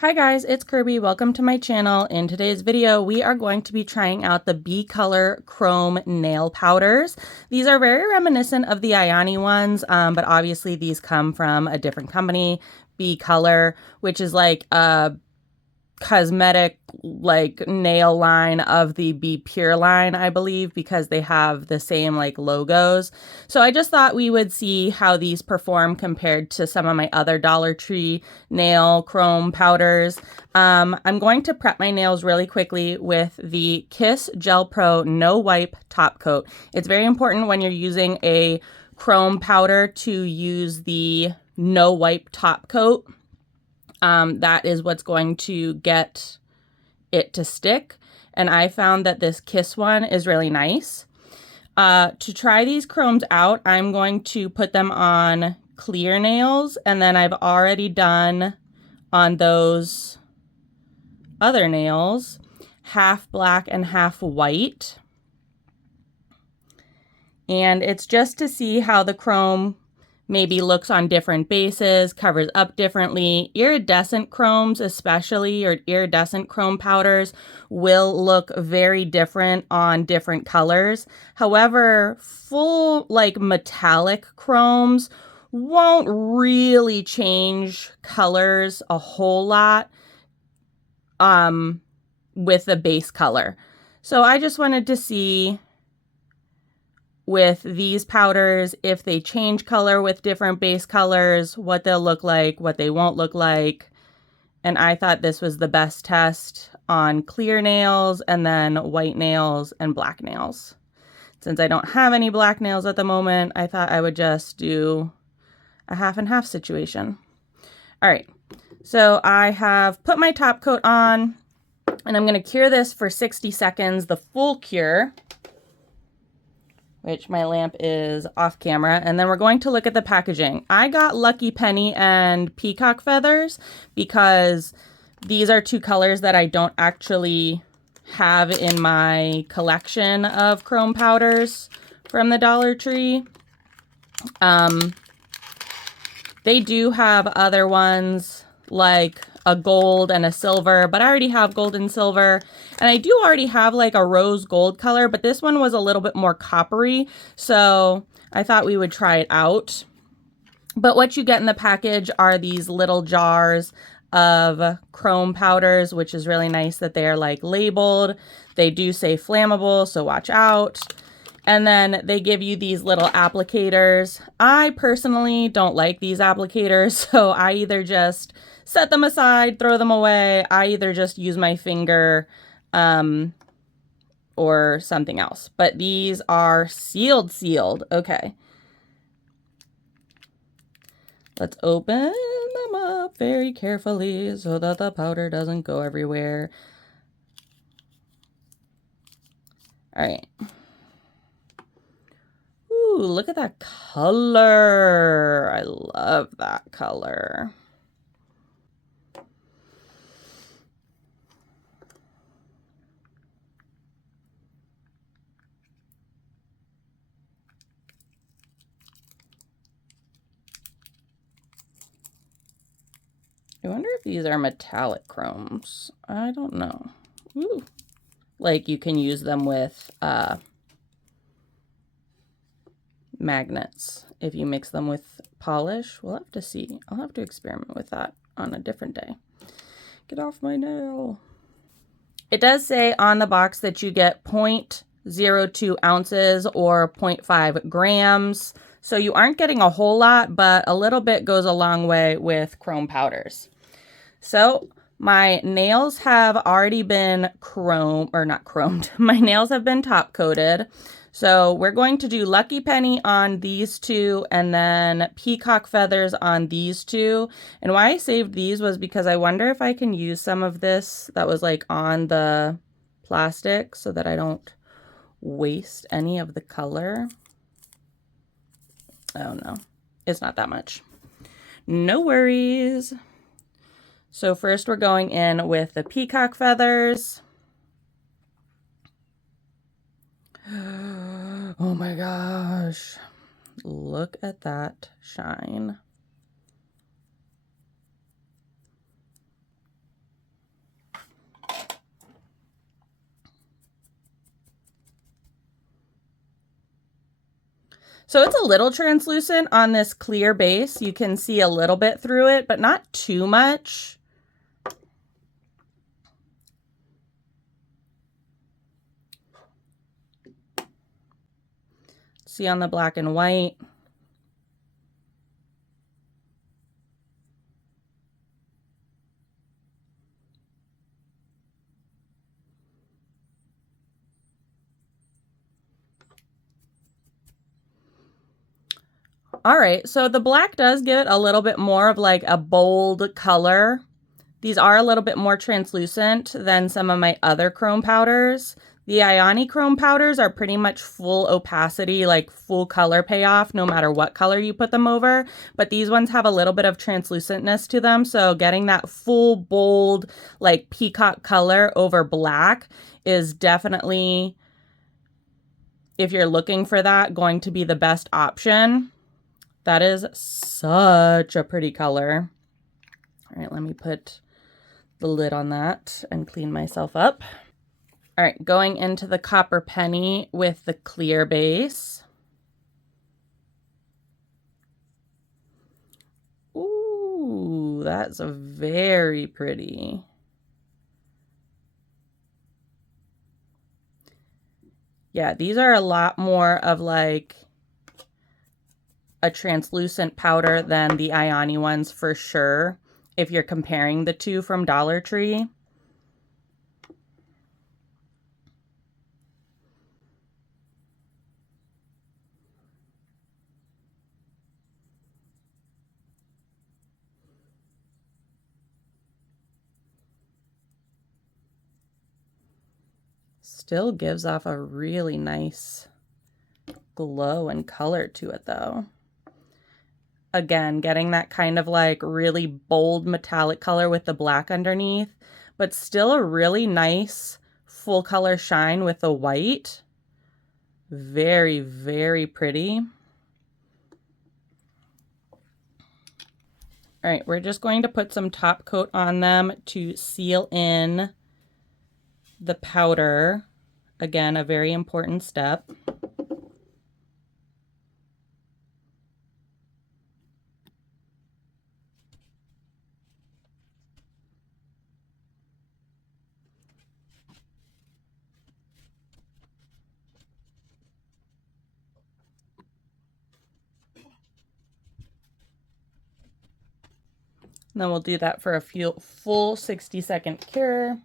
Hi guys, it's Kirby. Welcome to my channel. In today's video, we are going to be trying out the B Color Chrome Nail Powders. These are very reminiscent of the Ioni ones, but obviously these come from a different company, B Color, which is like a cosmetic like nail line of the Be Pure line, I believe, because they have the same like logos. So I just thought we would see how these perform compared to some of my other Dollar Tree nail chrome powders. I'm going to prep my nails really quickly with the Kiss Gel Pro No Wipe Top Coat. It's very important when you're using a chrome powder to use the No Wipe Top Coat. That is what's going to get it to stick. And I found that this Kiss one is really nice. To try these chromes out, I'm going to put them on clear nails. And then I've already done on those other nails, half black and half white. And it's just to see how the chrome maybe looks on different bases, covers up differently. Iridescent chromes especially, or iridescent chrome powders, will look very different on different colors. However, full like metallic chromes won't really change colors a whole lot with the base color. So I just wanted to see with these powders, if they change color with different base colors, what they'll look like, what they won't look like. And I thought this was the best test on clear nails and then white nails and black nails. Since I don't have any black nails at the moment, I thought I would just do a half and half situation. All right, so I have put my top coat on and I'm gonna cure this for 60 seconds, the full cure, which my lamp is off camera, and then we're going to look at the packaging. I got Lucky Penny and Peacock Feathers because these are two colors that I don't actually have in my collection of chrome powders from the Dollar Tree. They do have other ones like a gold and a silver, but I already have gold and silver. And I do already have like a rose gold color, but this one was a little bit more coppery. So I thought we would try it out. But what you get in the package are these little jars of chrome powders, which is really nice that they're like labeled. They do say flammable, so watch out. And then they give you these little applicators. I personally don't like these applicators, so I either just set them aside, throw them away. I either just use my finger or something else. But these are sealed. Okay. Let's open them up very carefully so that the powder doesn't go everywhere. All right. Ooh, look at that color. I love that color. I wonder if these are metallic chromes. I don't know. Ooh. Like you can use them with magnets if you mix them with polish. We'll have to see. I'll have to experiment with that on a different day. Get off my nail. It does say on the box that you get 0.02 ounces or 0.5 grams. So you aren't getting a whole lot, but a little bit goes a long way with chrome powders. So my nails have already been not chromed. My nails have been top coated. So we're going to do Lucky Penny on these two and then Peacock Feathers on these two. And why I saved these was because I wonder if I can use some of this that was like on the plastic so that I don't waste any of the color. Oh no, it's not that much. No worries. So first we're going in with the Peacock Feathers. Oh my gosh. Look at that shine. So it's a little translucent on this clear base. You can see a little bit through it, but not too much. See on the black and white. All right, so the black does give it a little bit more of like a bold color. These are a little bit more translucent than some of my other chrome powders. The Ioni chrome powders are pretty much full opacity, like full color payoff, no matter what color you put them over. But these ones have a little bit of translucentness to them. So getting that full, bold, like peacock color over black is definitely, if you're looking for that, going to be the best option. That is such a pretty color. All right, let me put the lid on that and clean myself up. All right, going into the copper penny with the clear base. Ooh, that's very pretty. Yeah, these are a lot more of like a translucent powder than the Ioni ones for sure, if you're comparing the two from Dollar Tree. Still gives off a really nice glow and color to it though. Again, getting that kind of like really bold metallic color with the black underneath, but still a really nice full color shine with the white. Very, very pretty. All right, we're just going to put some top coat on them to seal in the powder. Again, a very important step. And then we'll do that for a full 60-second cure.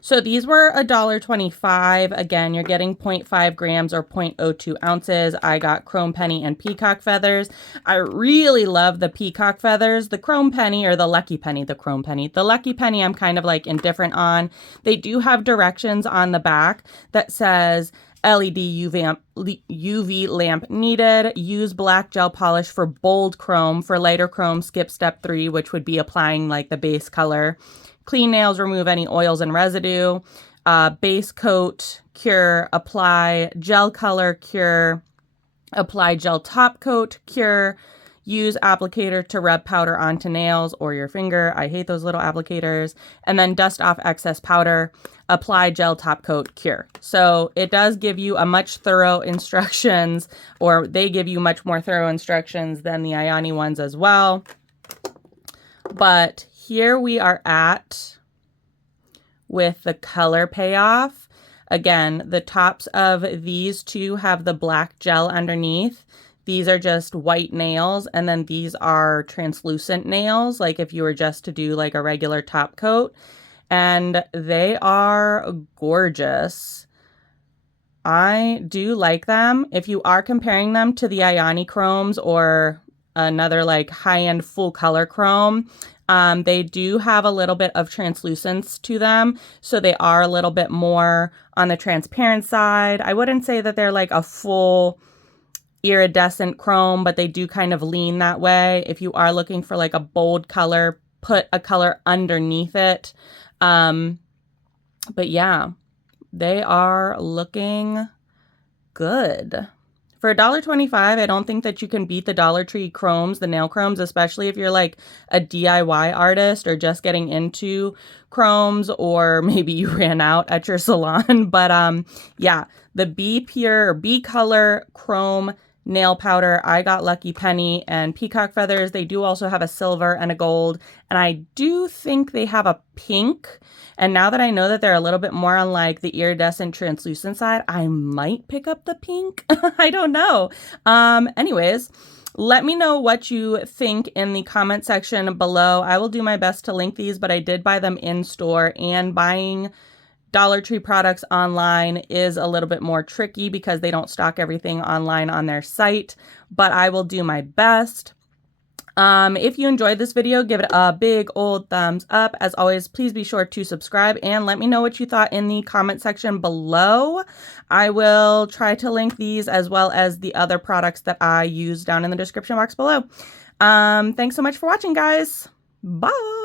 So these were $1.25. Again, you're getting 0.5 grams or 0.02 ounces. I got chrome penny and peacock feathers. I really love the peacock feathers. The chrome penny, or the lucky penny, the chrome penny. The lucky penny I'm kind of like indifferent on. They do have directions on the back that says LED UV lamp needed. Use black gel polish for bold chrome. For lighter chrome, skip step 3, which would be applying like the base color. Clean nails, remove any oils and residue. Base coat, cure, apply gel color, cure, apply gel top coat, cure. Use applicator to rub powder onto nails or your finger. I hate those little applicators. And then dust off excess powder. Apply gel top coat, cure. So it does give you a much thorough instructions, or they give you much more thorough instructions than the Ioni ones as well. But here we are at with the color payoff. Again, the tops of these two have the black gel underneath. These are just white nails, and then these are translucent nails, like if you were just to do like a regular top coat. And they are gorgeous. I do like them. If you are comparing them to the Ioni chromes or another like high-end full color chrome, they do have a little bit of translucence to them, so they are a little bit more on the transparent side. I wouldn't say that they're like a full iridescent chrome, but they do kind of lean that way. If you are looking for like a bold color, put a color underneath it. But yeah, they are looking good For $1.25, I don't think that you can beat the Dollar Tree chromes, the nail chromes, especially if you're like a DIY artist or just getting into chromes, or maybe you ran out at your salon. But yeah, the Be Pure or Be Color Chrome nail powder. I got Lucky Penny and Peacock Feathers. They do also have a silver and a gold, and I do think they have a pink. And now that I know that they're a little bit more on like the iridescent translucent side, I might pick up the pink. I don't know. Anyways, let me know what you think in the comment section below. I will do my best to link these, but I did buy them in store, and buying Dollar Tree products online is a little bit more tricky because they don't stock everything online on their site, but I will do my best. If you enjoyed this video, give it a big old thumbs up. As always, please be sure to subscribe and let me know what you thought in the comment section below. I will try to link these as well as the other products that I use down in the description box below. Thanks so much for watching, guys. Bye.